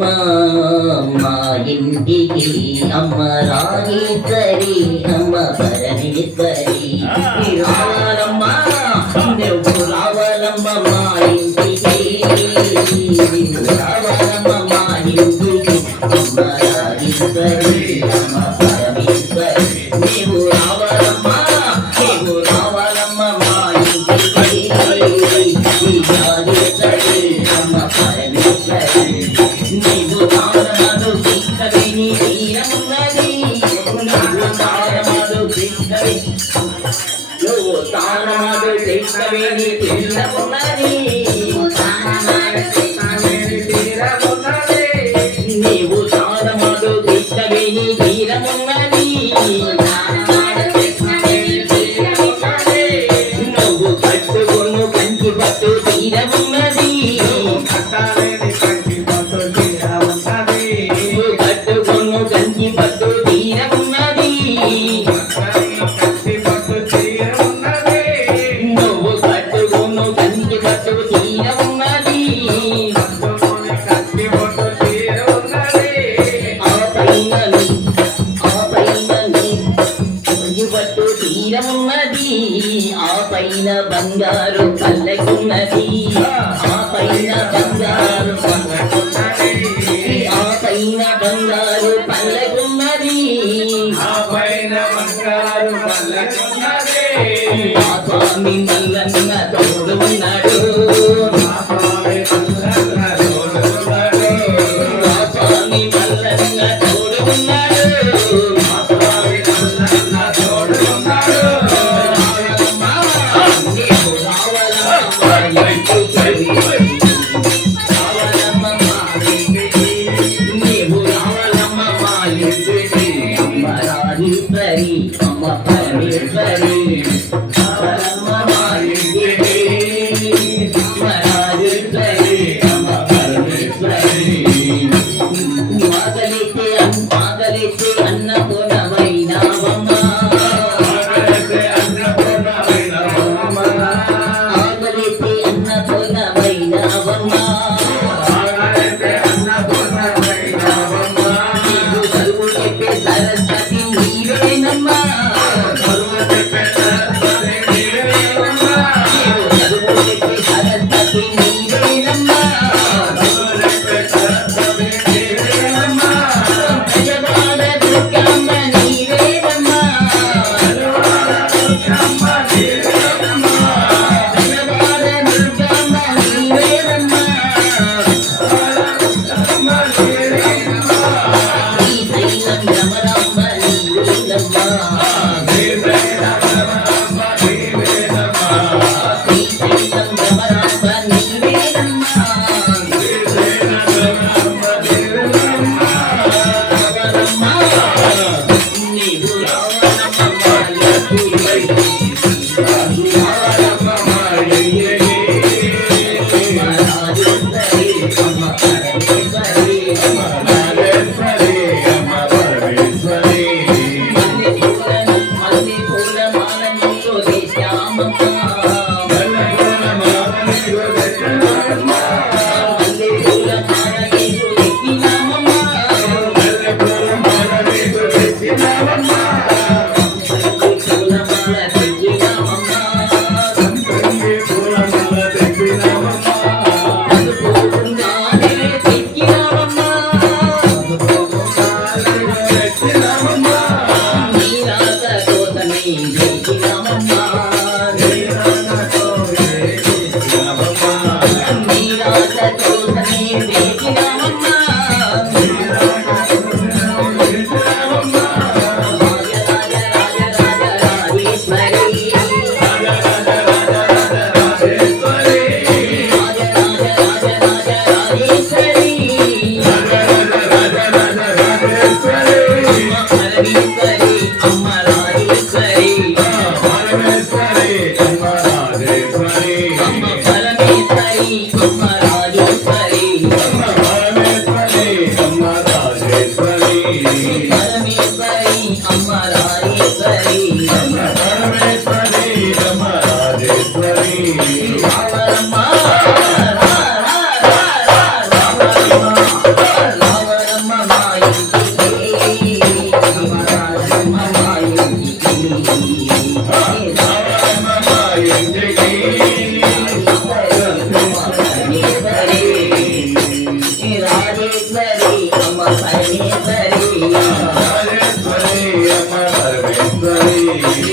మా ఇంటికి అమ్మ రాజేశ్వరి అమ్మ పరమేశ్వరి రావాలమ్మా నువ్వు రావాలమ్మ మా ఇంటికి రావాలమ్మ మా ఇంటికి అమ్మ రాజేశ్వరి అమ్మ పరమేశ్వరి నీవు రావాలమ్మా నీవు రావాలమ్మ మా ఇంటికి రాజేశ్వరి అమ్మ పరమేశ్వరి నీవు తారమదు కృష్ణవేణి తీరమున్నది నువ్వు తారమదు కృష్ణవేణి తీరమున్నది నీవు తారమదు కృష్ణవేణి తీరమున్నది నువ్వు కట్టుకొను కంచి పట్టు తీరమున్నది కంచి పట్టు తీరమున్నది నువ్వు కట్టుకును కంచి పట్టు తీరమున్నది ఆ పైన కంచి పట్టు తీరమున్నది ఆ పైన బంగారు పల్లెకున్నది ఆ పైన బంగారు ఆ పైన బంగారు పల్లెకున్నది ఆ స్వామి మల్లన్న తోడు ఉన్నాడు ఆ స్వామి మల్లన్న తోడు ఉన్నాడు అమ్మ రాజేశ్వరి అమ్మ పరమేశ్వరి పరమేశ్వరి రాజేశ్వరి అమ్మ పరమేశ్వరి